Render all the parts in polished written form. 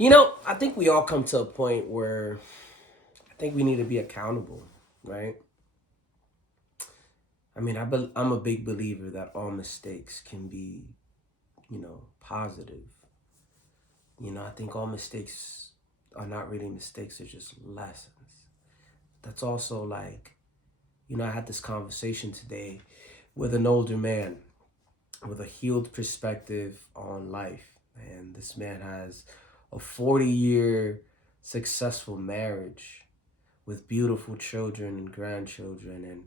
I think we all come to a point where I think we need to be accountable, right? I'm a big believer that all mistakes can be, positive. I think all mistakes are not really mistakes, they're just lessons. That's also like, I had this conversation today with an older man with a healed perspective on life. And this man has a 40-year successful marriage with beautiful children and grandchildren. And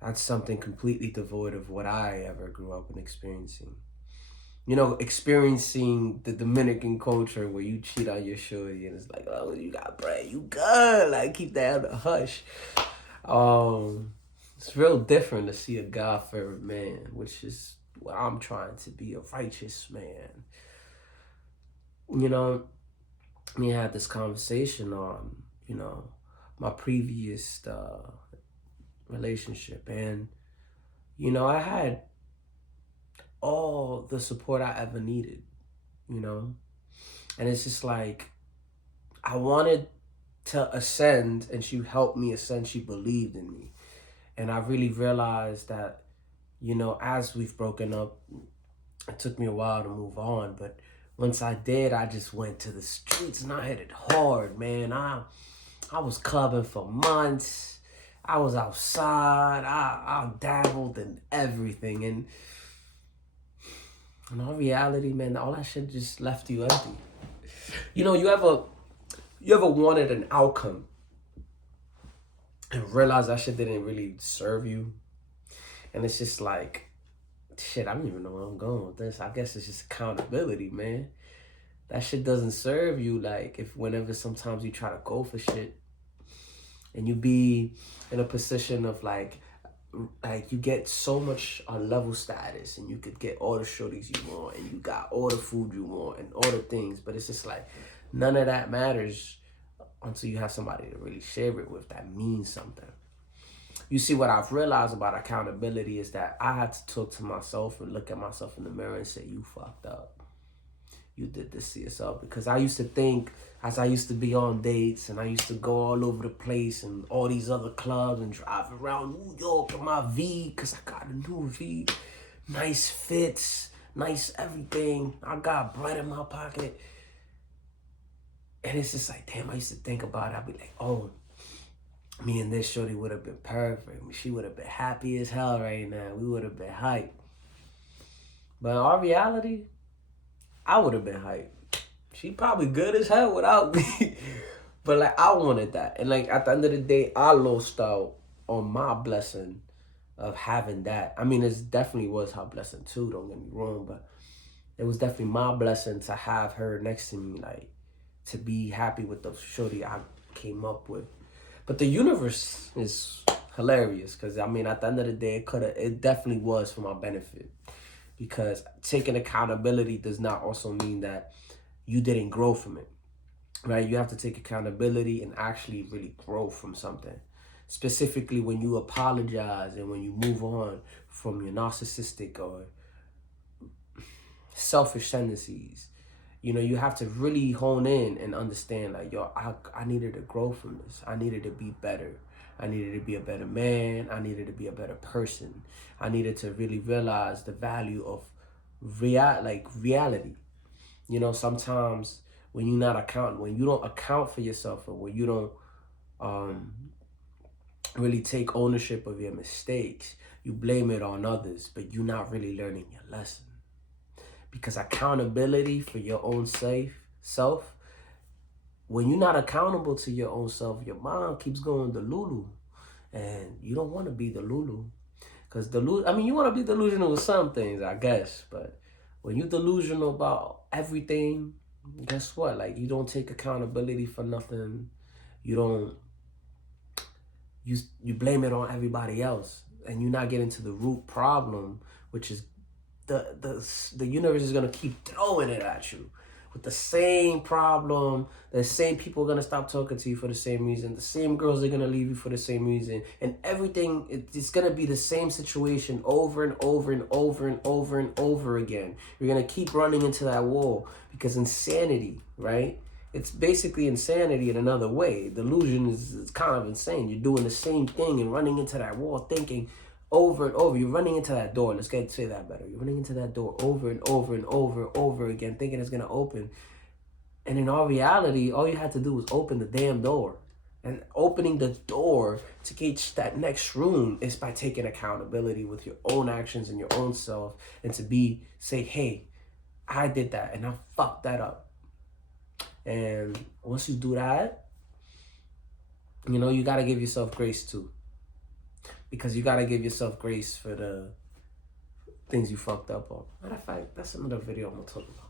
that's something completely devoid of what I ever grew up in experiencing. Experiencing the Dominican culture where you cheat on your shorty and it's like, oh, you got bread, you good. Like, keep that in the hush. Um, it's real different to see a God-fearing man, which is what I'm trying to be, a righteous man. You know, me had this conversation on, my previous relationship. And, I had all the support I ever needed, you know? And it's just like, I wanted to ascend and she helped me ascend. She believed in me. And I really realized that, as we've broken up, it took me a while to move on. But once I did, I just went to the streets and I hit it hard, man. I was clubbing for months. I was outside. I dabbled in everything. And in all reality, man, all that shit just left you empty. You ever wanted an outcome and realized that shit didn't really serve you? And it's just like, shit, I don't even know where I'm going with this. I guess it's just accountability, man. That shit doesn't serve you. Like, if whenever sometimes you try to go for shit and you be in a position of like you get so much level status and you could get all the shorties you want and you got all the food you want and all the things, but it's just like none of that matters until you have somebody to really share it with that means something. You see, what I've realized about accountability is that I had to talk to myself and look at myself in the mirror and say, you fucked up. You did this to yourself. Because I used to think, as I used to be on dates and I used to go all over the place and all these other clubs and drive around New York in my V, because I got a new V, nice fits, nice everything. I got bread in my pocket. And it's just like, damn, I used to think about it. I'd be like, oh, me and this shorty would have been perfect. She would have been happy as hell right now. We would have been hyped. But in our reality, I would have been hyped. She probably good as hell without me. But like, I wanted that. And like, at the end of the day, I lost out on my blessing of having that. I mean, it definitely was her blessing too, don't get me wrong. But it was definitely my blessing to have her next to me, like, to be happy with the shorty I came up with. But the universe is hilarious because I mean, at the end of the day, it definitely was for my benefit. Because taking accountability does not also mean that you didn't grow from it, right? You have to take accountability and actually really grow from something. Specifically, when you apologize and when you move on from your narcissistic or selfish tendencies, you have to really hone in and understand, like, yo, I needed to grow from this. I needed to be better. I needed to be a better man. I needed to be a better person. I needed to really realize the value of reality. Sometimes when when you don't account for yourself, or when you don't um, really take ownership of your mistakes, you blame it on others, but you're not really learning your lesson. Because accountability for your own self, when you're not accountable to your own self, your mind keeps going to Lulu. And you don't want to be the Lulu. Because you want to be delusional with some things, I guess. But when you're delusional about everything, guess what? Like, you don't take accountability for nothing. You don't, you blame it on everybody else. And you're not getting to the root problem, which is the universe is gonna keep throwing it at you with the same problem. The same people are gonna stop talking to you for the same reason. The same girls are gonna leave you for the same reason, and everything. It's gonna be the same situation over and over and over and over and over again. You're gonna keep running into that wall because insanity, right? It's basically insanity in another way. Delusion is kind of insane. You're doing the same thing and running into that wall, thinking over and over. You're running into that door. Let's say that better. You're running into that door over and over and over and over again, thinking it's going to open. And in all reality, all you had to do was open the damn door. And opening the door to reach that next room is by taking accountability with your own actions and your own self, and to say, hey, I did that and I fucked that up. And once you do that, you got to give yourself grace too. Because you got to give yourself grace for the things you fucked up on. Matter of fact, that's another video I'm going to talk about.